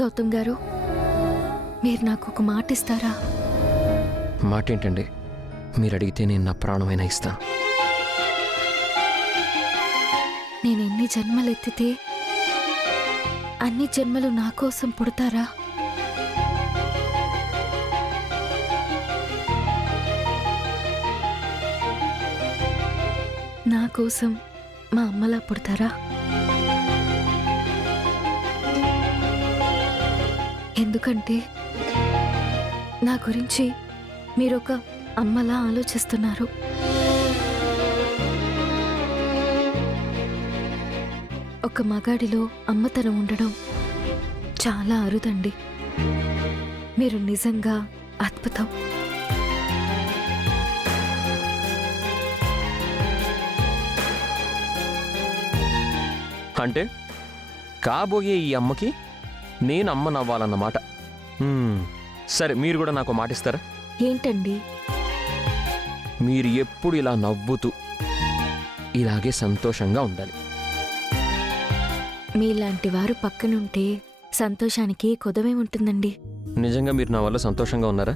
గౌతమ్ గారు, మీరు నాకు ఒక మాట ఇస్తారా? మాట ఏంటండి? మీరు అడిగితే నేను నా ప్రాణమైనా ఇస్తాను. నేను ఎన్ని జన్మలు ఎత్తితే అన్ని జన్మలు నా కోసం పుడతారా? నా కోసం మా అమ్మలా పుడతారా? ఎందుకంటే నా గురించి మీరొక అమ్మలా ఆలోచిస్తున్నారు. ఒక మగాడిలో అమ్మతనం ఉండడం చాలా అరుదండి. మీరు నిజంగా అద్భుతం. అంటే కాబోయే ఈ అమ్మకి నేను అమ్మనవ్వాలన్నమాట. సరే, మీరు కూడా నాకు మాట ఇస్తారా? ఏంటండి? మీరు ఎప్పుడు ఇలా నవ్వుతూ ఇలాగే సంతోషంగా ఉండాలి. మీలాంటి వారు పక్కనుంటే సంతోషానికి కొదవే ఉంటుందండి. నిజంగా మీరు నా వల్ల సంతోషంగా ఉన్నారా?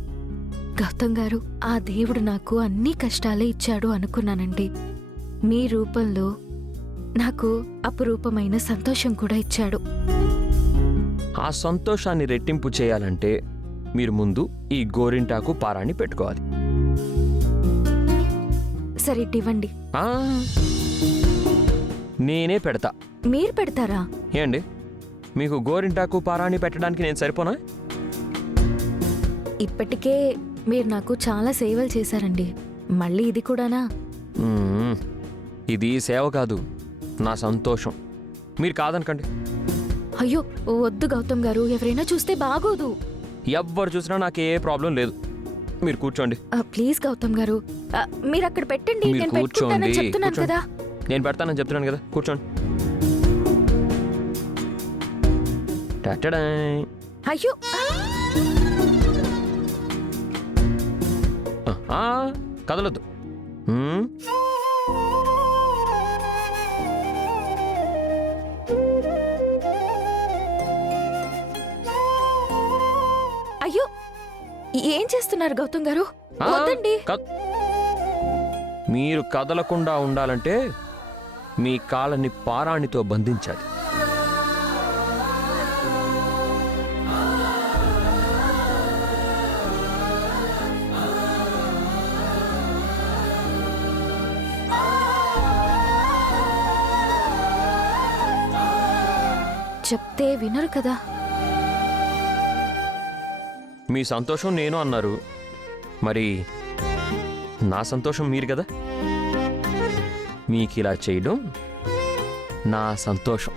గౌతమ్ గారు, ఆ దేవుడు నాకు అన్ని కష్టాలే ఇచ్చాడు అనుకున్నానండి. మీ రూపంలో నాకు అపురూపమైన సంతోషం కూడా ఇచ్చాడు. ఆ సంతోషాన్ని రెట్టింపు చేయాలంటే మీరు ముందు ఈ గోరింటాకు పారాన్ని పెట్టుకోవాలి. సరే, ఇవ్వండి. నేనే పెడతా. మీరు పెడతారా? ఏండి, మీకు గోరింటాకు పారాన్ని పెట్టడానికి నేను సరిపోనా? ఇప్పటికే మీరు నాకు చాలా సేవలు చేశారండి, మళ్ళీ ఇది కూడానా? ఇది సేవ కాదు, నా సంతోషం. మీరు కాదనకండి. అయ్యో వద్దు గౌతమ్ గారు, ఎవరైనా చూస్తే బాగోదు. ఎవ్వరు చూసినా నాకే ప్రాబ్లం లేదు. మీరు కూర్చోండి. ప్లీజ్ గౌతమ్ గారు, మీరు అక్కడ పెట్టండి. మీరు నేను కూర్చోండి. పెట్టుకుంటానని చెప్తున్నాను కదా. నేను పెడతానని చెప్తున్నాను కదా, కూర్చోండి. అయ్యో, కదలొద్దు. అయ్యో, ఏం చేస్తున్నారు గౌతమ్ గారు? వద్దండి. మీరు కదలకుండా ఉండాలంటే మీ కాళ్ళని పారాణితో బంధించాలి. చెప్తే వినరు కదా. మీ సంతోషం నేను అన్నారు, మరి నా సంతోషం మీరు కదా. మీకు ఇలా చేయడం నా సంతోషం.